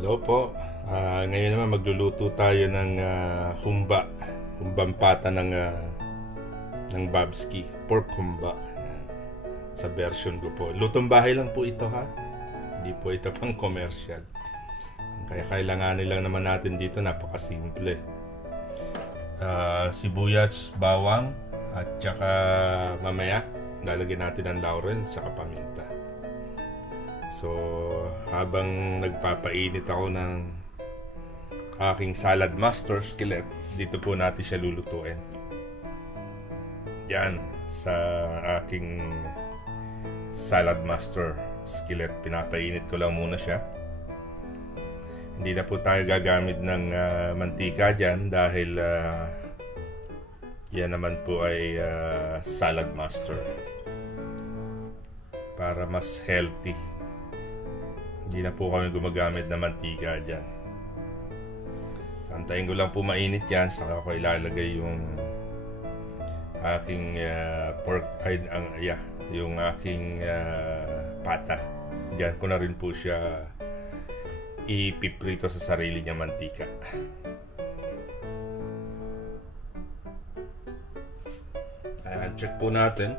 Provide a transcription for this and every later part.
Hello po. Ngayon naman magluluto tayo ng humbang pata ng babski, pork humba. Ayan. Sa version ko po. Lutong bahay lang po ito ha. Hindi po ito pang commercial. Kaya kailanganin lang naman natin dito, napakasimple. Sibuyas, bawang, at saka mamaya lalagyan natin ng laurel at saka paminta. So, habang nagpapainit ako ng aking salad master skillet, dito po natin siya lulutuin. Yan, sa aking salad master skillet, pinapainit ko lang muna siya. Hindi na po tayo gagamit ng mantika dyan dahil yan naman po ay salad master. Para mas healthy. Hindi na po kami gumagamit ng mantika dyan. Antayin ko lang po mainit yan, saka ko ilalagay yung aking pork, yung aking pata. Diyan ko na rin po siya ipiprito sa sarili niya mantika. Ayan, check po natin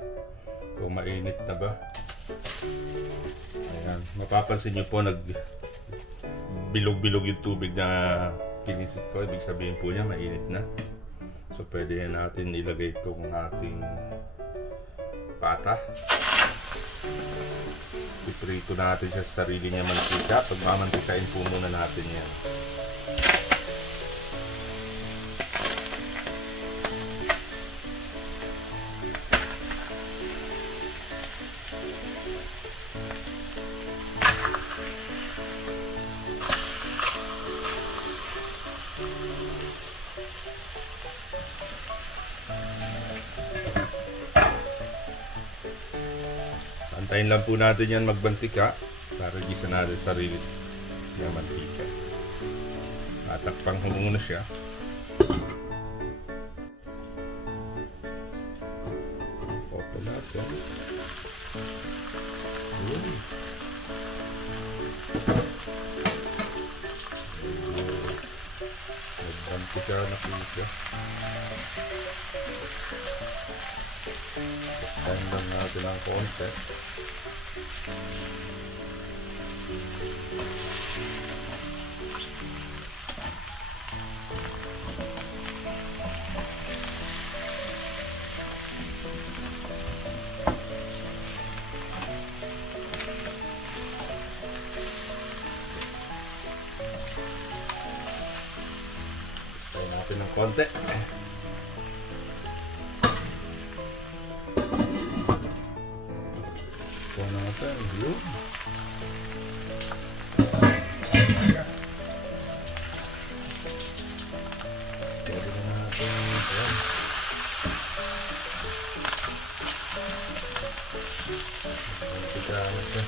kung mainit na ba. Ayan, mapapansin nyo po bilog-bilog yung tubig na pinisip ko. Ibig sabihin po niya mainit na. So pwede natin ilagay itong ating pata. Iprito natin siya sa sarili niya mantika. Pagmamantikain po muna natin yan. Antayin lang po natin yan magbantika para gisa natin sarili ng mantika. Tatakpan ko muna siya. Open natin. Magbantika na po siya. Tayin lang natin ang konti. Tayin natin ng konti. Yun. Pwede na natin ayan. Mantika na siya.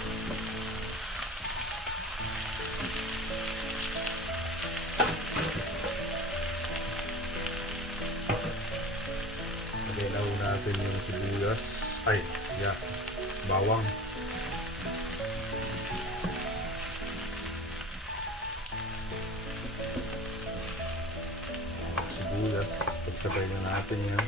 Lagay na natin yung sibuyas. Bawang. Pagsabay na natin yan.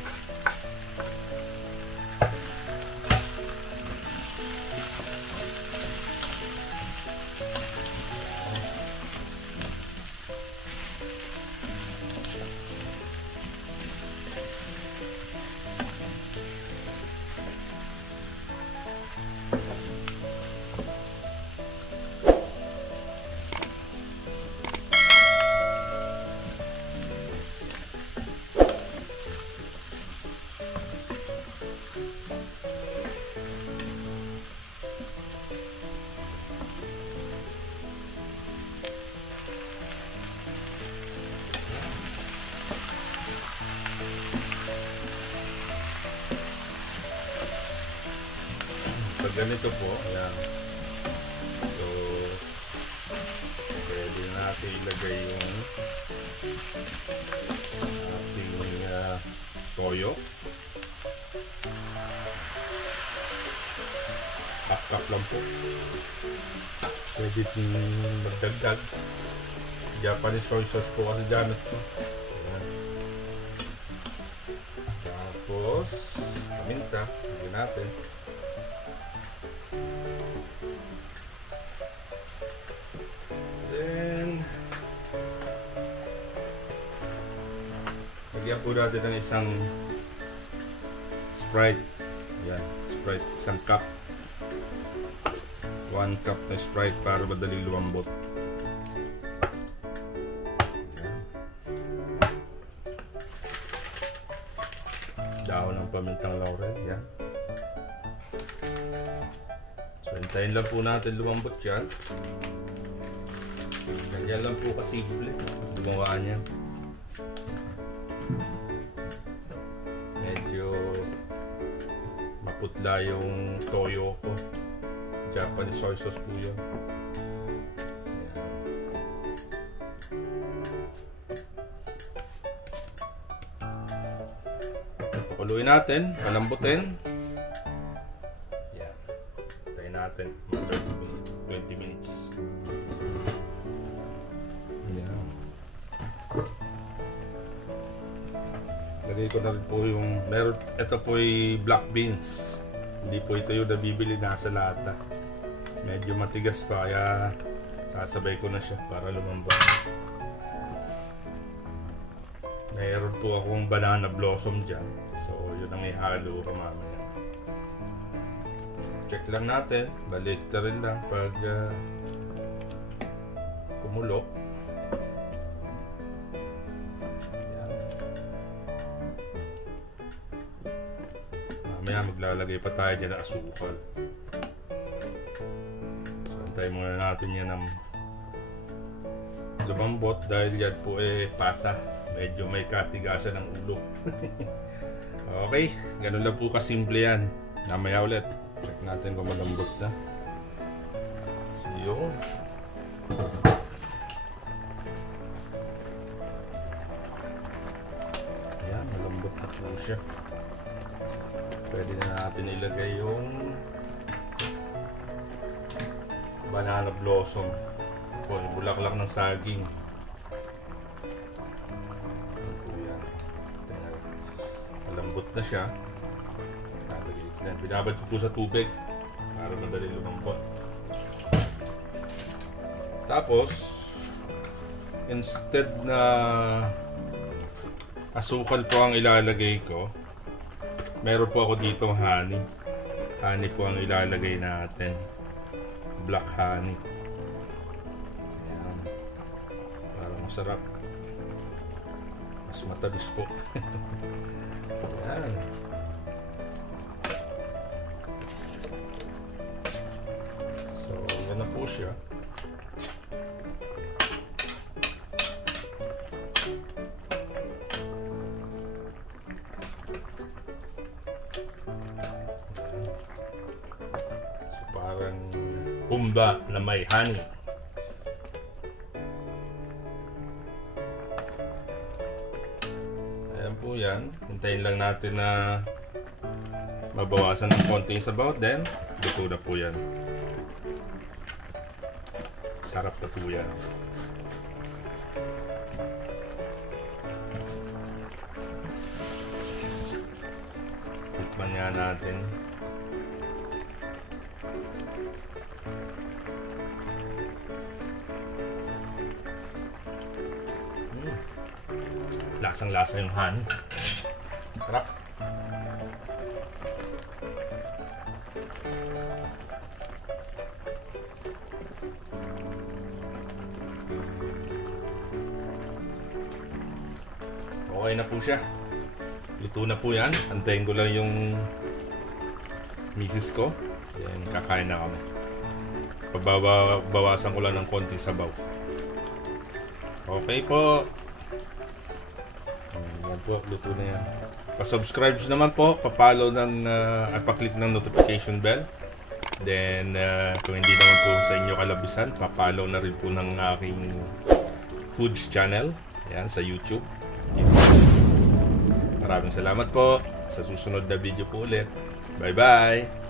Pag ganito po, ayan. So, pwede natin ilagay yung ating toyo. Half cup lang po. Pwede din magdagdag. Japanese soy sauce po kasi gamit ko. Ayan. Tapos, paminta. Lagyan natin. Then, lagyan po natin ng isang Sprite. Ayan, Sprite. Isang cup. 1 cup na Sprite para madali lumambot. Dahon ng pamintang laurel. Yan. So, hintayin lang po natin lumambot yan. Ganyan lang po kasimple. Gumawa niya. Medyo maputla yung toyo ko. Japanese soy sauce po yun. Pakuluin natin, malambutin. Yan. Tayo natin, 20 minutes. Yan. Lagay ko na rin po yung, ito po yung black beans. Hindi po ito yung nabibili nasa lata. Medyo matigas pa, kaya sasabay ko na siya para lumambot. Mayroon po akong banana blossom dyan. So, yun ang ihalo ko mamaya. Check lang natin. Balik na rin lang pag kumulo. Yan. Mamaya maglalagay pa tayo dyan ng asukal. Tayo muna natin yan ng lumambot dahil yan po pata. Medyo may katigasan ng ulo. Okay, ganun lang po kasimple yan. Namaya ulit. Check natin kung malambot na. So yun. Ayan, malambot na po siya. Pwede na natin ilagay yung banana blossom o bulaklak ng saging. Malambot na siya. Binabad ko po sa tubig para madali lumambot. Tapos instead na asukal po ang ilalagay ko, meron po ako dito honey. Honey po ang ilalagay natin. Black honey. Ayan. Para masarap. Mas matamis po. Ayan. So, yan na po siya. So, parang humba na may honey. Ayan po yan. Hintayin lang natin na mabawasan ng konti yung sabaw. Then, luto na po yan. Sarap na po yan. Tikman nga natin. Lasang-lasa yung honey. Sarap. Okay na po siya. Luto na po yan. Antayin ko lang yung misis ko. Then kakain na kami. Bawasan ko lang ng konting sabaw. Okay po. Yan po, luto na yan. Pa-subscribe naman po, pa-follow ng at pa-click ng notification bell. Then kung hindi naman po sa inyo kalabisan, pa-follow na rin po ng aking foods channel. Yan, sa YouTube. Maraming salamat po. Sa susunod na video po ulit. Bye bye.